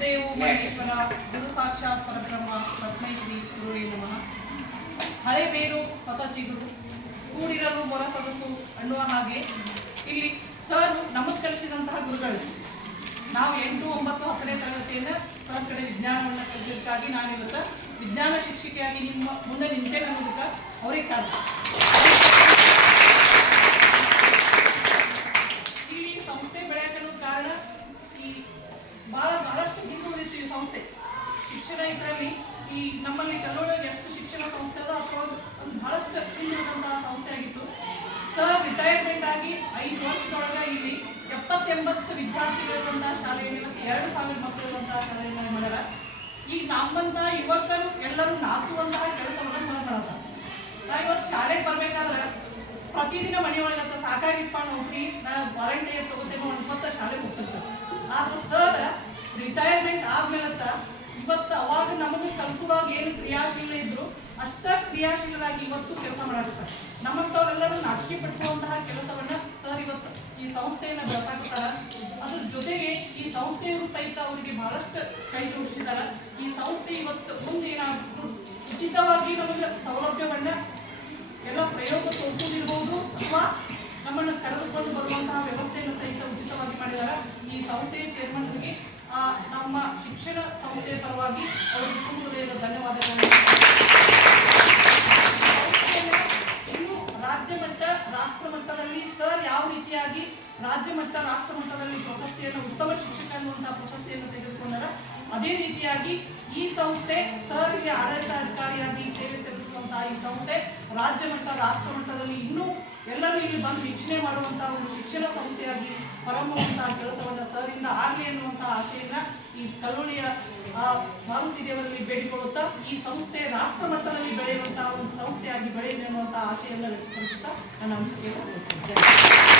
ಗುರುದೇವೋ ಮಹೇಶ್ವರ ಗುರು ಸಾಕ್ಷಾತ್ ಪರಬ್ರಹ್ಮ ತಸ್ಮೈ ಶ್ರೀ ಗುರುವೇ ನಮಃ. ಹಳೆ ಬೇರು ಹೊಸ ಚಿಗುರು ಕೂಡಿರಲು ಮೊರ ಸೊಗಸು ಅನ್ನುವ ಹಾಗೆ ಇಲ್ಲಿ ಸರ್ ನಮಗೆ ಕಲಿಸಿದಂತಹ ಗುರುಗಳು. ನಾವು 8, 9, 10ನೇ ತರಗತಿಯಿಂದ ಸರ್ ಕಡೆ ವಿಜ್ಞಾನವನ್ನು ಕಲಿಯೋದಕ್ಕಾಗಿ ನಾನಿವತ್ತು ವಿಜ್ಞಾನ ಶಿಕ್ಷಕಿಯಾಗಿ ನಿಮ್ಮ ಮುಂದೆ ನಿಂತೇನೆ ಅನ್ನೋದಕ್ಕೆ ಅವರಿಗೆ ಕಾರಣ. ಇಲ್ಲಿ ಸಂಸ್ಥೆ ಬೆಳೆಯಲು ಕಾರಣ ಈ ಬಹಳಷ್ಟು ಹಿಂದುಳಿದಿತ್ತು ಈ ಸಂಸ್ಥೆ. ಶಿಕ್ಷಣ ಇದರಲ್ಲಿ ಈ ನಮ್ಮಲ್ಲಿ ಕಲ್ಲೋಳಗೆ ಎಷ್ಟು ಶಿಕ್ಷಣ ಸಂಸ್ಥೆ ಅದೋ ಅಥವಾ ಒಂದು ಬಹಳಷ್ಟು ಹಿಂದುಳಿದಂತಹ ಸಂಸ್ಥೆ ಆಗಿತ್ತು. ಸರ್ ರಿಟೈರ್ಮೆಂಟ್ ಆಗಿ 5 ವರ್ಷದೊಳಗೆ ಇಲ್ಲಿ 70-80 ವಿದ್ಯಾರ್ಥಿಗಳಿರುವಂತಹ ಶಾಲೆಯಲ್ಲಿ ಇವತ್ತು 2000 ಮಕ್ಕಳಿರುವಂತಹ ಶಾಲೆಯನ್ನು ಮಾಡ್ಯಾರ. ಈಗ ನಮ್ಮಂತಹ ಯುವಕರು ಎಲ್ಲರೂ ನಾಚುವಂತಹ ಕೆಲಸವನ್ನು ಮಾಡ್ತಾರೆ. ನಾವು ಇವತ್ತು ಶಾಲೆಗೆ ಬರ್ಬೇಕಾದ್ರೆ ಪ್ರತಿದಿನ ಮನೆಯೊಳಗೆ ಸಾಕಾಗಿಪ್ಪ ನೌಕರಿ ನಾ ವಾರಂಟಿಯರ್ ತಗೋತೇನೋ ಅನ್ಕೊಂತ ಶಾಲೆಗೆ ಹೋಗ್ತಿರ್ತಾರೆ. ಆದ್ರೆ ಸರ್ ರಿಟೈರ್ಮೆಂಟ್ ಆದ್ಮೇಲತ್ತ ಇವತ್ತು ಅವಾಗ ನಮಗೆ ಕಲಿಸುವಾಗ ಏನು ಕ್ರಿಯಾಶೀಲ ಇದ್ರು ಅಷ್ಟ ಕ್ರಿಯಾಶೀಲರಾಗಿ ಇವತ್ತು ಕೆಲಸ ಮಾಡಾಕ್ತಾರೆ. ನಮ್ಮಂಥವರೆಲ್ಲರೂ ನಾಚಿಕೆ ಪಡಿಸುವಂತಹ ಕೆಲಸವನ್ನ ಸರ್ ಇವತ್ತು ಈ ಸಂಸ್ಥೆಯನ್ನ ಬೆಳೆಸಾಕ್ತಾರ. ಅದ್ರ ಜೊತೆಗೆ ಈ ಸಂಸ್ಥೆಯವರು ಸಹಿತ ಅವರಿಗೆ ಬಹಳಷ್ಟು ಕೈ ಜೋಡಿಸಿದಾರ. ಈ ಸಂಸ್ಥೆ ಇವತ್ತು ಮುಂದೆ ಏನಾಗ್ಬಿಟ್ಟು ಉಚಿತವಾಗಿ ನಮಗೆ ಸೌಲಭ್ಯವನ್ನ ಎಲ್ಲ ಪ್ರಯೋಗ ತೋರಿಸೋದಿರ್ಬೋದು ಅಥವಾ ನಮ್ಮನ್ನು ಕರೆದುಕೊಂಡು ಬರುವಂತಹ ವ್ಯವಸ್ಥೆಯನ್ನು ಸಹಿತ ಉಚಿತವಾಗಿ ಮಾಡಿದ್ದಾರೆ. ಈ ಸಂಸ್ಥೆಯ ಚೇರ್ಮನ್ಗೆ ನಮ್ಮ ಶಿಕ್ಷಣ ಸಂಸ್ಥೆಯ ಪರವಾಗಿ ಅವರಿಗೆ ತುಂಬ ಧನ್ಯವಾದಗಳನ್ನು. ಇನ್ನು ರಾಜ್ಯ ಮಟ್ಟ ರಾಷ್ಟ್ರ ಮಟ್ಟದಲ್ಲಿ ಸರ್ ಯಾವ ರೀತಿಯಾಗಿ ರಾಜ್ಯ ಮಟ್ಟ ರಾಷ್ಟ್ರ ಮಟ್ಟದಲ್ಲಿ ಪ್ರಶಸ್ತಿಯನ್ನು ಉತ್ತಮ ಶಿಕ್ಷಕ ಅನ್ನುವಂತಹ ಪ್ರಶಸ್ತಿಯನ್ನು ತೆಗೆದುಕೊಂಡಾರ, ಅದೇ ರೀತಿಯಾಗಿ ಈ ಸಂಸ್ಥೆ ಸರ್ಗೆ ಆಡಳಿತಾಧಿಕಾರಿಯಾಗಿ ಸೇವೆ ಸಲ್ಲಿಸುವಂತಹ ಈ ಸಂಸ್ಥೆ ರಾಜ್ಯ ಮಟ್ಟ ರಾಷ್ಟ್ರ ಮಟ್ಟದಲ್ಲಿ ಇನ್ನೂ ಎಲ್ಲರೂ ಇಲ್ಲಿ ಬಂದು ವೀಕ್ಷಣೆ ಮಾಡುವಂತಹ ಒಂದು ಶಿಕ್ಷಣ ಸಂಸ್ಥೆಯಾಗಿ ಹೊರಹೊಮ್ಮುವಂತಹ ಕೆಲಸವನ್ನು ಸರಿಂದ ಆಗಲಿ ಎನ್ನುವಂತಹ ಆಶೆಯನ್ನ ಈ ಕಲ್ಲೋಳಿಯ ಮಾರುತಿ ದೇವರಲ್ಲಿ ಬೇಡಿಕೊಳ್ಳುತ್ತಾ ಈ ಸಂಸ್ಥೆ ರಾಷ್ಟ್ರ ಮಟ್ಟದಲ್ಲಿ ಬೆಳೆಯುವಂತಹ ಒಂದು ಸಂಸ್ಥೆಯಾಗಿ ಬೆಳೆಯಲಿ ಎನ್ನುವಂತಹ ಆಶೆಯನ್ನು ವ್ಯಕ್ತಪಡಿಸುತ್ತಾ ನನ್ನ ಅಂಶಕ್ಕೆ